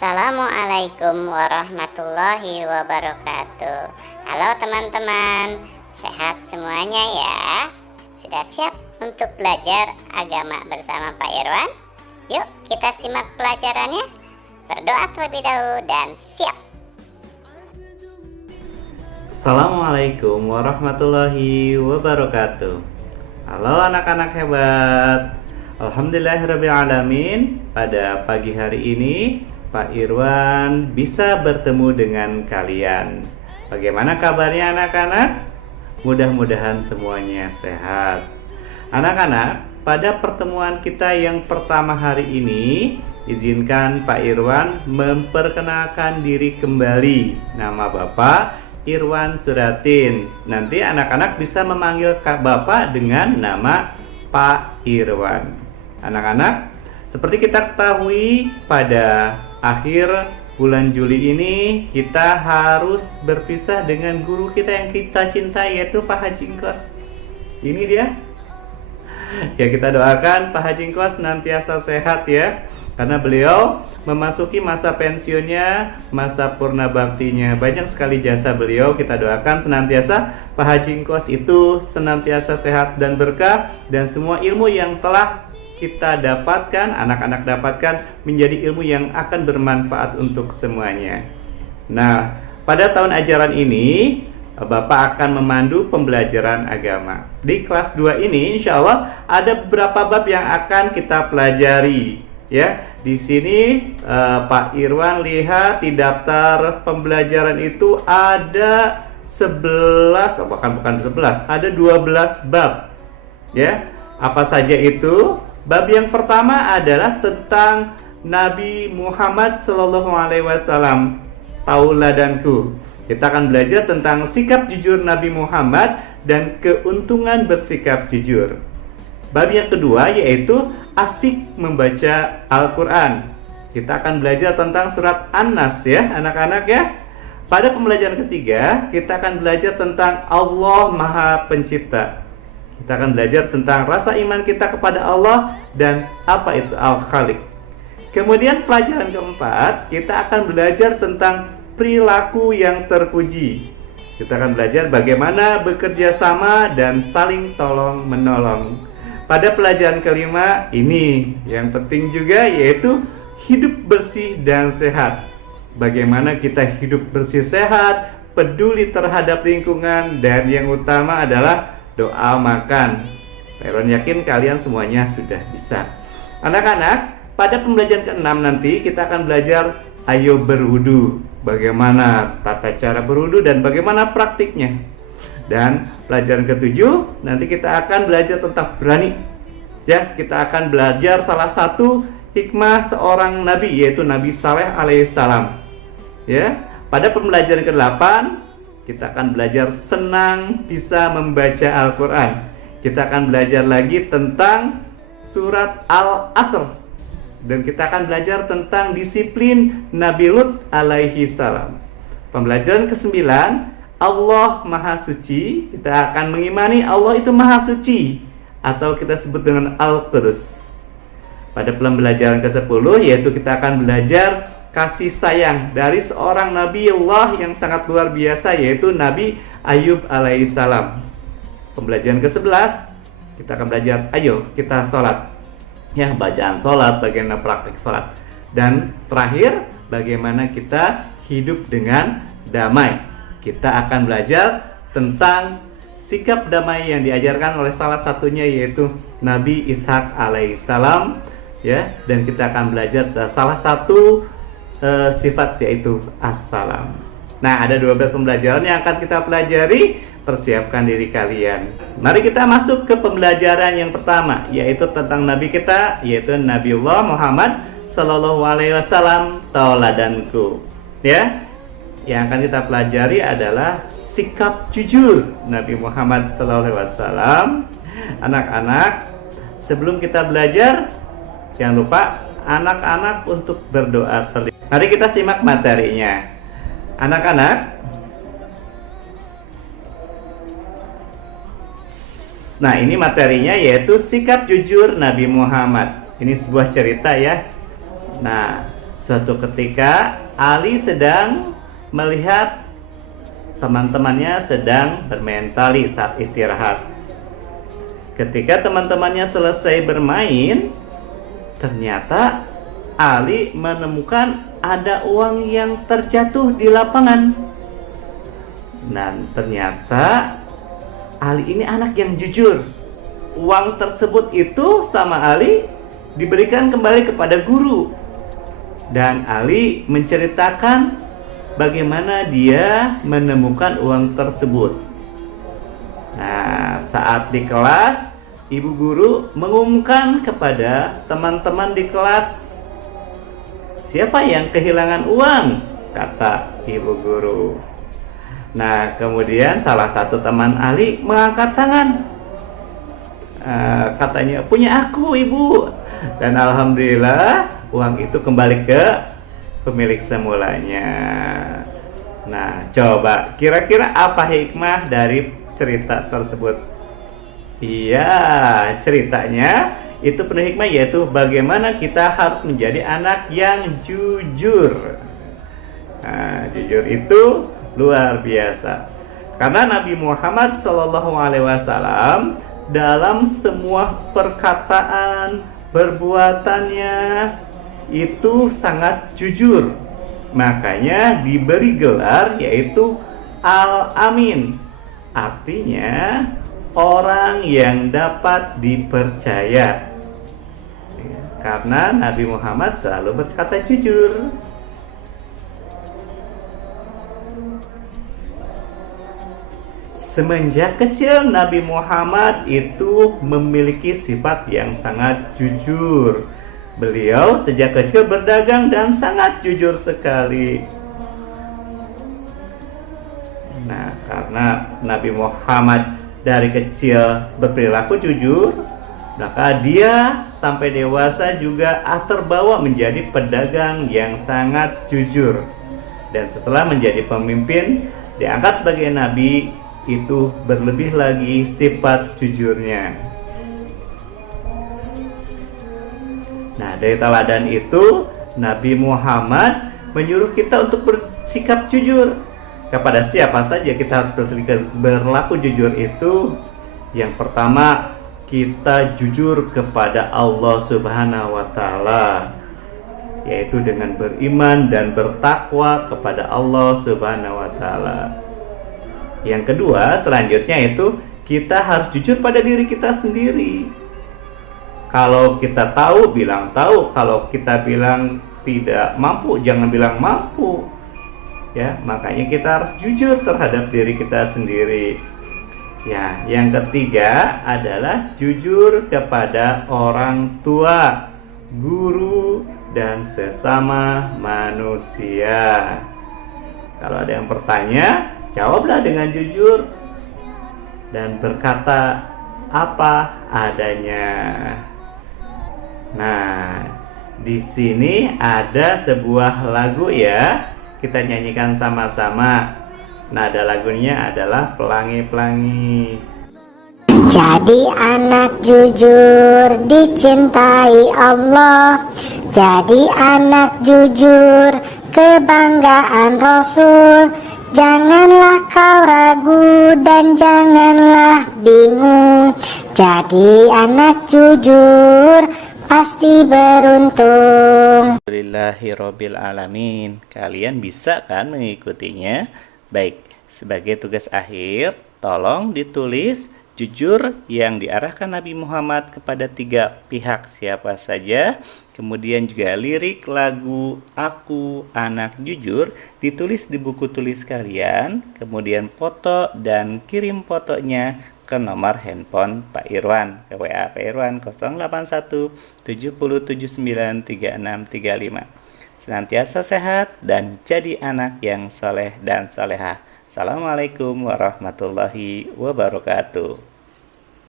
Assalamualaikum warahmatullahi wabarakatuh. Halo teman-teman, sehat semuanya ya? Sudah siap untuk belajar agama bersama Pak Irwan? Yuk kita simak pelajarannya. Berdoa terlebih dahulu dan siap. Assalamualaikum warahmatullahi wabarakatuh. Halo anak-anak hebat. Alhamdulillahirrabbilalamin. Pada pagi hari ini Pak Irwan bisa bertemu dengan kalian. Bagaimana kabarnya anak-anak? Mudah-mudahan semuanya sehat. Anak-anak, pada pertemuan kita yang pertama hari ini, izinkan Pak Irwan memperkenalkan diri kembali. Nama Bapak Irwan Suratin. Nanti anak-anak bisa memanggil Bapak dengan nama Pak Irwan. Anak-anak, seperti kita ketahui, pada akhir bulan Juli ini kita harus berpisah dengan guru kita yang kita cintai, yaitu Pak Hajingkos. Ini dia. Ya, kita doakan Pak Hajingkos senantiasa sehat ya, karena beliau memasuki masa pensiunnya, masa purna baktinya. Banyak sekali jasa beliau. Kita doakan senantiasa Pak Hajingkos itu senantiasa sehat dan berkah, dan semua ilmu yang telah kita dapatkan, anak-anak dapatkan, menjadi ilmu yang akan bermanfaat untuk semuanya. Nah, pada tahun ajaran ini Bapak akan memandu pembelajaran agama. Di kelas 2 ini insya Allah ada beberapa bab yang akan kita pelajari. Ya, di sini Pak Irwan lihat di daftar pembelajaran itu ada 11, bukan 11, ada 12 bab. Ya, apa saja itu? Bab yang pertama adalah tentang Nabi Muhammad SAW, tauladanku. Kita akan belajar tentang sikap jujur Nabi Muhammad dan keuntungan bersikap jujur. Bab yang kedua yaitu asik membaca Al-Quran. Kita akan belajar tentang surat An-Nas ya anak-anak ya. Pada pembelajaran ketiga kita akan belajar tentang Allah Maha Pencipta. Kita akan belajar tentang rasa iman kita kepada Allah dan apa itu Al-Khaliq. Kemudian pelajaran keempat kita akan belajar tentang perilaku yang terpuji. Kita akan belajar bagaimana bekerja sama dan saling tolong menolong. Pada pelajaran kelima ini yang penting juga yaitu hidup bersih dan sehat. Bagaimana kita hidup bersih sehat, peduli terhadap lingkungan, dan yang utama adalah doa makan. Pak Irwan yakin kalian semuanya sudah bisa. Anak-anak, pada pembelajaran ke-6 nanti kita akan belajar ayo berwudu. Bagaimana tata cara berwudu dan bagaimana praktiknya. Dan pelajaran ke-7 nanti kita akan belajar tentang berani. Ya, kita akan belajar salah satu hikmah seorang nabi, yaitu Nabi Saleh alaihissalam. Ya, pada pembelajaran ke-8 kita akan belajar senang bisa membaca Al-Quran. Kita akan belajar lagi tentang surat Al-Asr. Dan kita akan belajar tentang disiplin Nabi Lut alaihi salam. Pembelajaran ke-9, Allah Maha Suci. Kita akan mengimani Allah itu Maha Suci, atau kita sebut dengan Al-Qudus. Pada pembelajaran ke-10 yaitu kita akan belajar kasih sayang dari seorang Nabi Allah yang sangat luar biasa, yaitu Nabi Ayub alaihissalam. Pembelajaran ke-11 kita akan belajar ayo kita sholat. Ya, bacaan sholat, bagaimana praktik sholat. Dan terakhir, bagaimana kita hidup dengan damai. Kita akan belajar tentang sikap damai yang diajarkan oleh salah satunya yaitu Nabi Ishak alaihissalam. Ya, dan kita akan belajar salah satu sifat yaitu assalam. Nah, ada 12 pembelajaran yang akan kita pelajari. Persiapkan diri kalian. Mari kita masuk ke pembelajaran yang pertama, yaitu tentang Nabi kita, yaitu Nabiullah Muhammad Sallallahu Alaihi Wasallam, tauladanku. Ya, yang akan kita pelajari adalah sikap jujur Nabi Muhammad Sallallahu Alaihi Wasallam. Anak-anak, sebelum kita belajar, jangan lupa anak-anak untuk berdoa terlebih. Mari kita simak materinya. Anak-anak, nah ini materinya yaitu sikap jujur Nabi Muhammad. Ini sebuah cerita ya. Nah, Suatu ketika Ali sedang melihat teman-temannya sedang bermain tali saat istirahat. Ketika teman-temannya selesai bermain, ternyata Ali menemukan ada uang yang terjatuh di lapangan. Dan ternyata Ali ini anak yang jujur. Uang tersebut itu sama Ali diberikan kembali kepada guru. Dan Ali menceritakan bagaimana dia menemukan uang tersebut. Nah, saat di kelas, ibu guru mengumumkan kepada teman-teman di kelas, "Siapa yang kehilangan uang?" kata ibu guru. Nah, kemudian salah satu teman Ali mengangkat tangan. Katanya, "Punya aku, ibu." Dan alhamdulillah uang itu kembali ke pemilik semulanya. Nah, coba kira-kira apa hikmah dari cerita tersebut? Iya, ceritanya itu penuh hikmah, yaitu bagaimana kita harus menjadi anak yang jujur. Nah, jujur itu luar biasa. Karena Nabi Muhammad SAW dalam semua perkataan, perbuatannya itu sangat jujur. Makanya diberi gelar yaitu Al-Amin. Artinya orang yang dapat dipercaya. Karena Nabi Muhammad selalu berkata jujur. Semenjak kecil Nabi Muhammad itu memiliki sifat yang sangat jujur. Beliau sejak kecil berdagang dan sangat jujur sekali. Nah, karena Nabi Muhammad dari kecil berperilaku jujur, maka dia sampai dewasa juga terbawa menjadi pedagang yang sangat jujur. Dan setelah menjadi pemimpin, diangkat sebagai nabi, itu berlebih lagi sifat jujurnya. Nah, dari teladan itu Nabi Muhammad menyuruh kita untuk bersikap jujur. Kepada siapa saja kita harus berlaku jujur itu? Yang pertama, kita jujur kepada Allah Subhanahu wa Ta'ala, yaitu dengan beriman dan bertakwa kepada Allah Subhanahu wa Ta'ala. Yang kedua, selanjutnya itu kita harus jujur pada diri kita sendiri. Kalau kita tahu, bilang tahu. Kalau kita bilang tidak mampu, jangan bilang mampu. Ya, makanya kita harus jujur terhadap diri kita sendiri. Ya, yang ketiga adalah jujur kepada orang tua, guru, dan sesama manusia. Kalau ada yang bertanya, jawablah dengan jujur dan berkata apa adanya. Nah, di sini ada sebuah lagu ya. Kita nyanyikan sama-sama. Nada lagunya adalah Pelangi-Pelangi. Jadi anak jujur dicintai Allah. Jadi anak jujur kebanggaan Rasul. Janganlah kau ragu dan janganlah bingung. Jadi anak jujur pasti beruntung. Alhamdulillahirabbil alamin. Kalian bisa kan mengikutinya? Baik, sebagai tugas akhir, tolong ditulis jujur yang diarahkan Nabi Muhammad kepada 3 pihak siapa saja. Kemudian juga lirik lagu Aku Anak Jujur ditulis di buku tulis kalian. Kemudian foto dan kirim fotonya ke nomor handphone Pak Irwan, ke WA Pak Irwan 081 7079 3635. Senantiasa sehat dan jadi anak yang soleh dan solehah. Assalamualaikum warahmatullahi wabarakatuh.